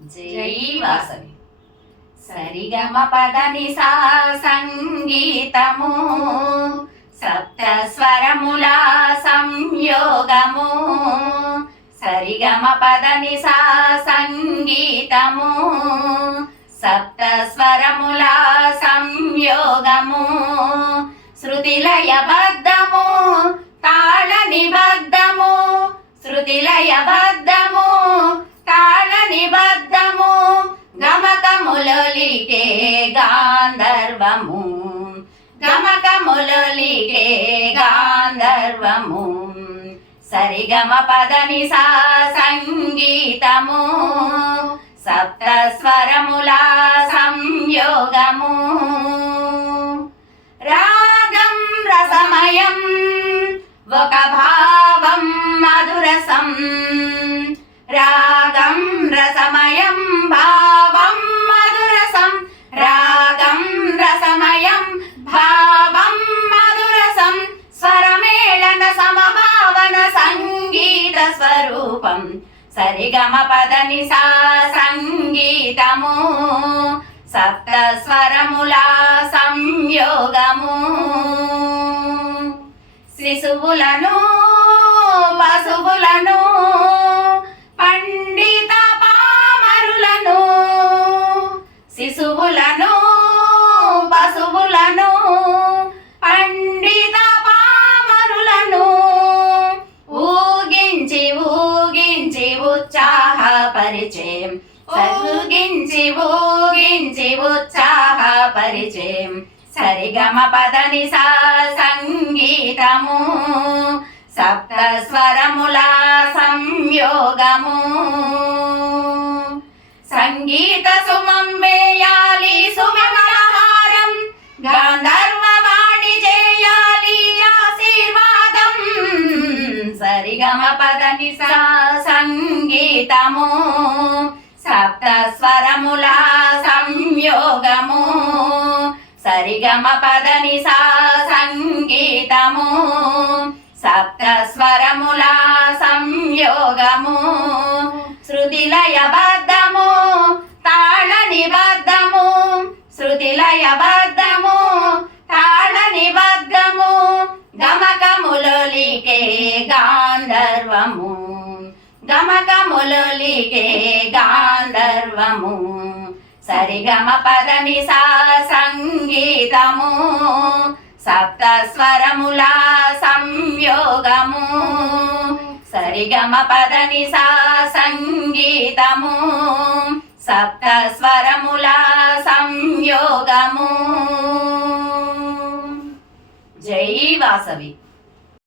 జై వాసవి సరిగమ పదని సా సంగీతము సప్త స్వరముల సంయోగము సరిగమ పదని సా సంగీతము సప్త స్వరముల సంయోగము శృతిలయబద్ధము తాళ నిబద్ధము శృతిలయబద్ధ గమకములొలికే గాంధర్వము. గమకములొలికే గాంధర్వము. సరిగమ పదని సా సంగీతము. సప్త స్వరముల సంయోగము. రాగం రసమయం ఒక భావం మధురసం. స్వరూపం సరిగమ పదని సా సంగీతము. సప్త స్వరముల సంయోగము. శిశువులను ఉత్సాహ పరిచయం ఊగించి ఊగించి ఉత్సాహ పరిచయం సరిగమ పదని సా సంగీతము సప్త స్వరముల సంయోగము. సంగీత సుమం వేయాలి సుమమ సరిగమ పదని సా సంగీతము సప్త స్వరముల సంయోగము సరిగమ పదని సా సంగీతము సప్త స్వరముల సంయోగము శృతిలయబద్ధము తాళ నిబద్ధము శృతిలయబద్ధ గాంధర్వము. గమకములొలికే గాంధర్వము. సరిగమ పదని సా సంగీతము. సప్త స్వరముల సంయోగము. సరిగమ పదని సా సంగీతము. సప్త స్వరముల సంయోగము. జై వాసవి.